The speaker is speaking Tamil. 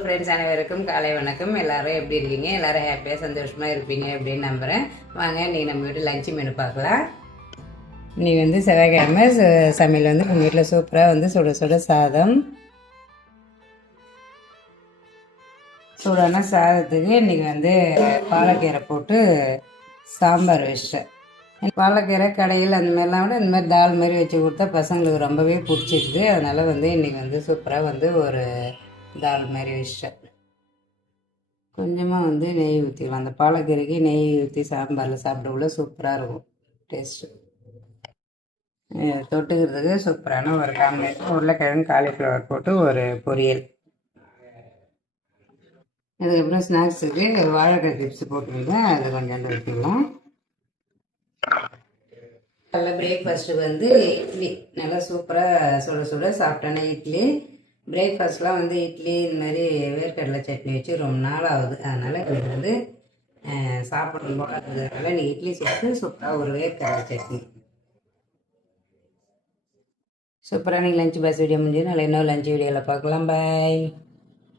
ஃப்ரெண்ட்ஸ் அனைவருக்கும் காலை வணக்கம். எல்லாரும் எப்படி இருக்கீங்க? எல்லாரும் ஹாப்பியாக சந்தோஷமாக இருப்பீங்க அப்படின்னு நம்புகிறேன். வாங்க இன்றைக்கி நம்ம வீட்டு லஞ்ச் மெனு பார்க்கலாம். இன்றைக்கி செவ்வாய்க்கிழமை சமையல் நம்ம வீட்டில் சூப்பராக சுட சுட சாதம். சூடான சாதத்துக்கு இன்றைக்கி பாலக்கீரை போட்டு சாம்பார் வச்சிட்டேன். பாலக்கீரை கடையில் அந்த மாதிரிலாம் விட இந்த மாதிரி தால் மாதிரி வச்சு கொடுத்தா பசங்களுக்கு ரொம்பவே பிடிச்சிருது. அதனால் இன்றைக்கி சூப்பராக ஒரு தால் மாதிரி வச்சிட்டேன். கொஞ்சமாக நெய் ஊற்றிக்கலாம். அந்த பாலக்கீரைக்கு நெய் ஊற்றி சாம்பாரில் சாப்பிடக்குள்ள சூப்பராக இருக்கும் டேஸ்ட்டு. தொட்டுக்கிறதுக்கு சூப்பரான ஒரு காம்பினேஷன். உருளைக்கிழங்கு காலிஃப்ளவர் போட்டு ஒரு பொரியல். அதுக்கப்புறம் ஸ்நாக்ஸுக்கு வாழைக்காய் சிப்ஸ் போட்டுருந்தேன், அது கொஞ்சம் எடுத்துக்கலாம். நல்ல பிரேக்ஃபாஸ்ட்டுக்கு இட்லி நல்லா சூப்பராக சுட சுட சாப்பிட்டேன்னா இட்லி. பிரேக்ஃபாஸ்ட்லாம் இட்லி இந்த மாதிரி வேர்க்கடலை சட்னி வச்சு ரொம்ப நாள் ஆகுது. அதனால் எனக்கு சாப்பிடணும் போல இருக்கிறதுனால இன்றைக்கி இட்லி சுட்டு சூப்பராக ஒரு வேர்க்கடலை சட்னி. சூப்பராக நீங்கள் லஞ்ச் பாக்ஸ் வீடியோ முடிஞ்சு நாளை இன்னும் லஞ்ச் வீடியோவில் பார்க்கலாம். பாய்.